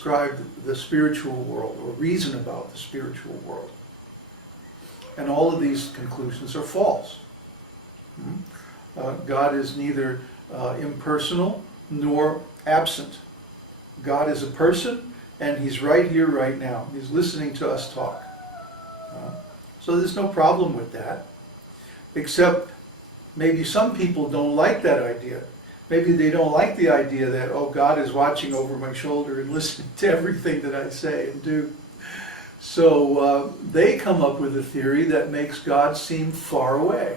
describe the spiritual world or reason about the spiritual world. And all of these conclusions are false. God is neither impersonal nor absent. God is a person, and He's right here, right now. He's listening to us talk. So there's no problem with that, except maybe some people don't like that idea. Maybe they don't like the idea that, oh, God is watching over my shoulder and listening to everything that I say and do. So they come up with a theory that makes God seem far away.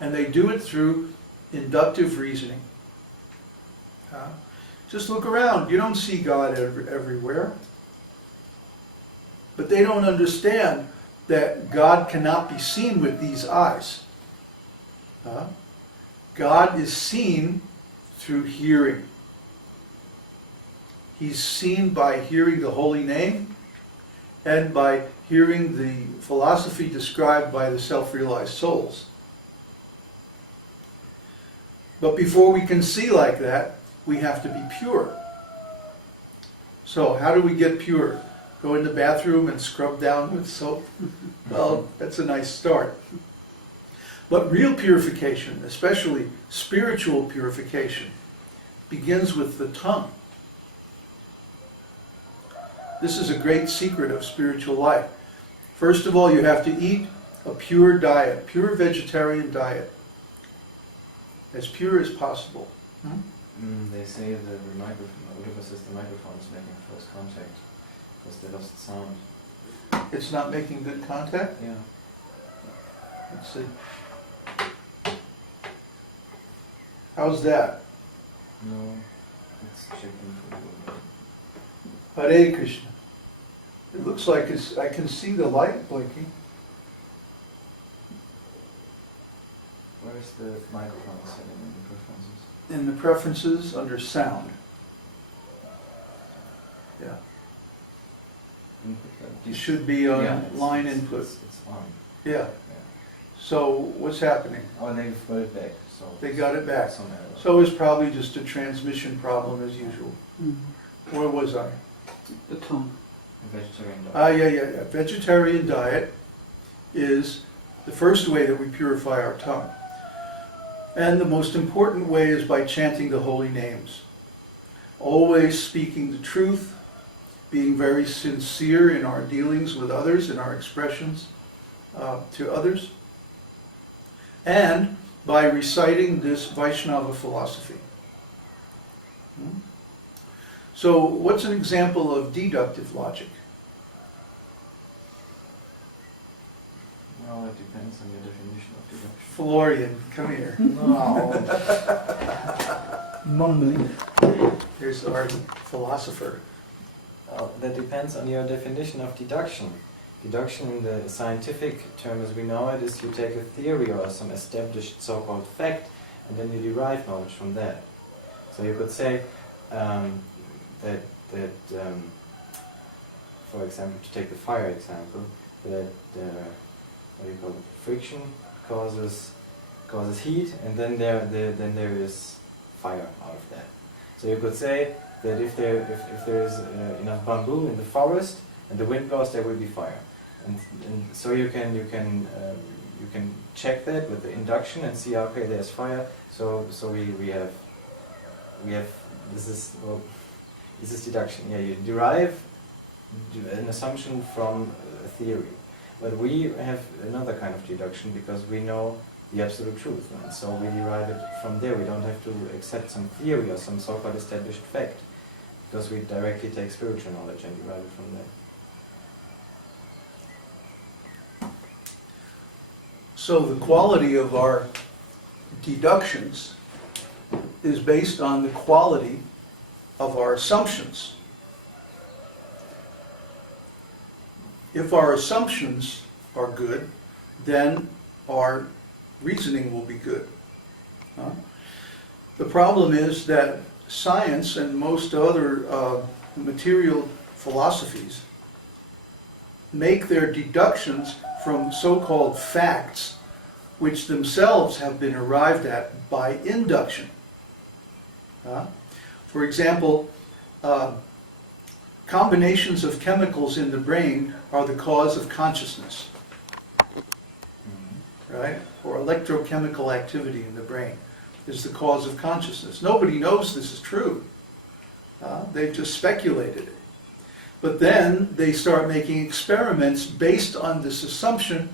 And they do it through inductive reasoning. Just look around. You don't see God everywhere. But they don't understand that God cannot be seen with these eyes. God is seen through hearing. He's seen by hearing the holy name and by hearing the philosophy described by the self-realized souls. But before we can see like that, we have to be pure. So how do we get pure? Go in the bathroom and scrub down with soap? Well, that's a nice start. But real purification, especially spiritual purification, begins with the tongue. This is a great secret of spiritual life. First of all, you have to eat a pure diet, pure vegetarian diet, as pure as possible. They say that the microphone, whatever says the microphone is making first contact because they lost sound. It's not making good contact? Yeah. Let's see. How's that? No, it's checking for you. Hare Krishna. It looks like I can see the light blinking. Where is the microphone setting in the preferences? In the preferences under sound. Yeah. Input, It should be on line input. It's on. Yeah. Yeah. So what's happening? Oh, they've put it back. So They got it back. some error. So it's probably just a transmission problem as usual. Where was I? The tongue. A vegetarian diet. Yeah. Vegetarian diet is the first way that we purify our tongue. And the most important way is by chanting the holy names. Always speaking the truth, being very sincere in our dealings with others, in our expressions to others, and by reciting this Vaishnava philosophy. So what's an example of deductive logic? Well, it depends on your definition of deduction. Florian, come here. Mumbling. Here's our philosopher. Well, that depends on your definition of deduction. Deduction in the scientific term as we know it is you take a theory or some established so-called fact and then you derive knowledge from that. So you could say that for example, to take the fire example, that what do you call it? Friction causes heat, and then there is fire out of that. So you could say that if there is enough bamboo in the forest and the wind blows, there will be fire. And so you can check that with the induction and see, okay, there's fire. So we have this is deduction. Yeah, you derive an assumption from a theory. But we have another kind of deduction because we know the absolute truth, and so we derive it from there. We don't have to accept some theory or some so-called established fact, because we directly take spiritual knowledge and derive it from there. So the quality of our deductions is based on the quality of our assumptions. If our assumptions are good, then our reasoning will be good. The problem is that science and most other material philosophies make their deductions from so-called facts, which themselves have been arrived at by induction. For example, combinations of chemicals in the brain are the cause of consciousness, right? Or electrochemical activity in the brain is the cause of consciousness. Nobody knows this is true. They've just speculated it. But then they start making experiments based on this assumption,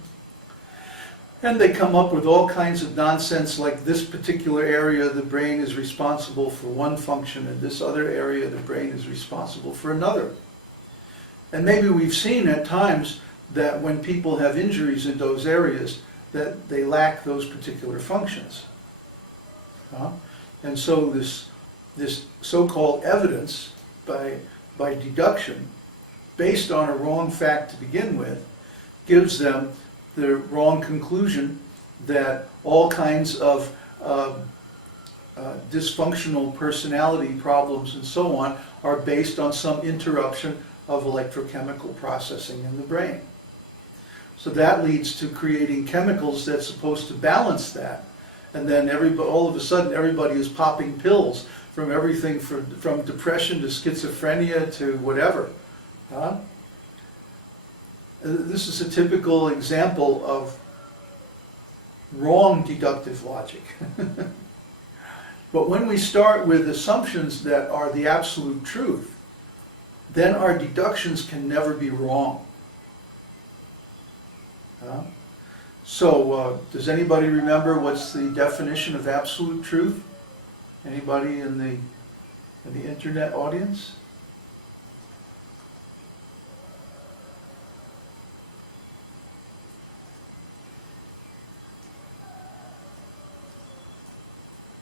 and they come up with all kinds of nonsense, like this particular area of the brain is responsible for one function, and this other area of the brain is responsible for another. And maybe we've seen at times that when people have injuries in those areas, that they lack those particular functions. And so this so-called evidence by deduction, based on a wrong fact to begin with, gives them the wrong conclusion that all kinds of dysfunctional personality problems and so on are based on some interruption of electrochemical processing in the brain. So that leads to creating chemicals that's supposed to balance that. And then all of a sudden everybody is popping pills from everything from depression to schizophrenia to whatever. This is a typical example of wrong deductive logic. But when we start with assumptions that are the absolute truth, then our deductions can never be wrong. So, does anybody remember what's the definition of absolute truth? Anybody in the internet audience?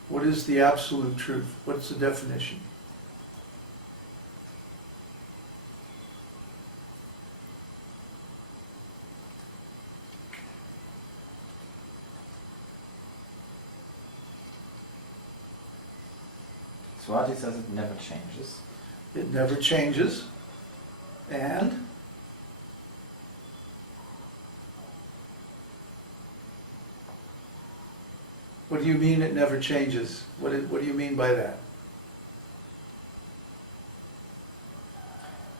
What is the absolute truth? What's the definition? Swati says it never changes. It never changes. And? What do you mean it never changes? What do you mean by that?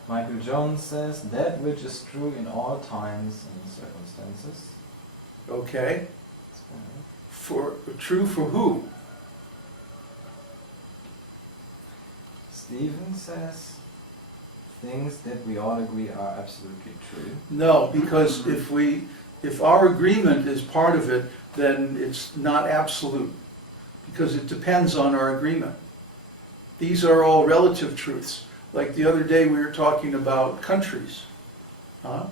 Michael Jones says that which is true in all times and circumstances. Okay. True for who? Stephen says things that we all agree are absolutely true. No, because if our agreement is part of it, then it's not absolute, because it depends on our agreement. These are all relative truths. Like the other day we were talking about countries. A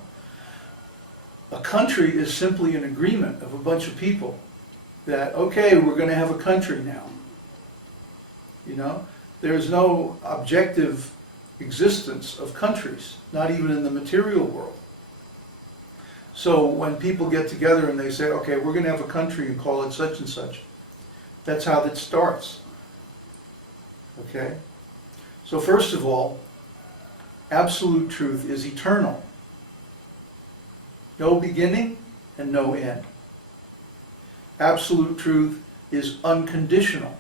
country is simply an agreement of a bunch of people that, okay, we're going to have a country now. You know? There's no objective existence of countries, not even in the material world. So when people get together and they say, okay, we're going to have a country and call it such and such, that's how that starts. Okay? So first of all, absolute truth is eternal. No beginning and no end. Absolute truth is unconditional.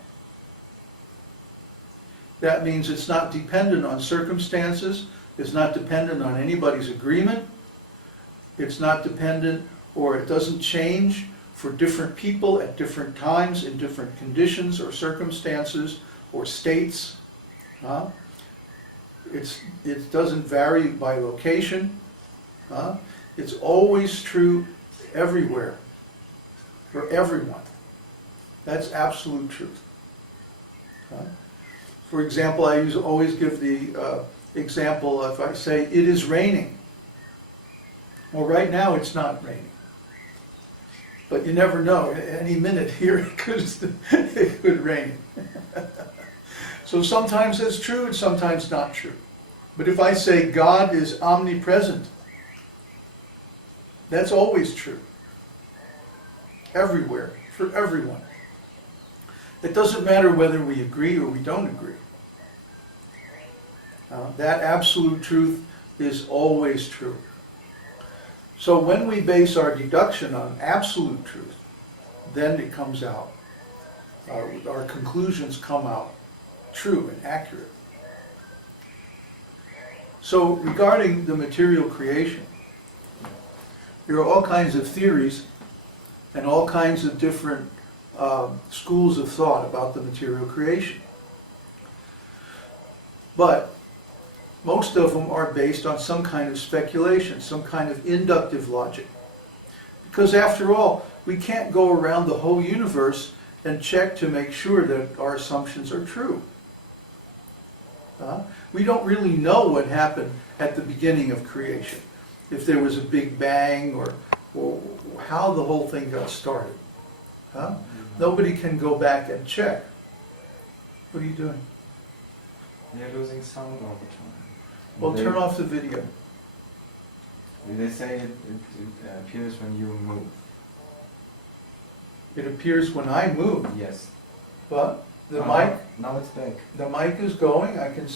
That means it's not dependent on circumstances, it's not dependent on anybody's agreement, it's not dependent, or it doesn't change for different people at different times in different conditions or circumstances or states. It doesn't vary by location. It's always true everywhere, for everyone. That's absolute truth. For example, I always give the example if I say, it is raining. Well, right now it's not raining. But you never know. Any minute here it could rain. So sometimes that's true and sometimes not true. But if I say God is omnipresent, that's always true. Everywhere, for everyone. It doesn't matter whether we agree or we don't agree. That absolute truth is always true. So when we base our deduction on absolute truth, then it comes out. Our conclusions come out true and accurate. So regarding the material creation, there are all kinds of theories and all kinds of different schools of thought about the material creation. But most of them are based on some kind of speculation, some kind of inductive logic. Because after all, we can't go around the whole universe and check to make sure that our assumptions are true. We don't really know what happened at the beginning of creation. If there was a big bang or how the whole thing got started. Nobody can go back and check. What are you doing? You're losing sound all the time. Well, They- turn off the video. They say it appears when you move. It appears when I move, Yes. but the Now- mic Now it's back. is going. I can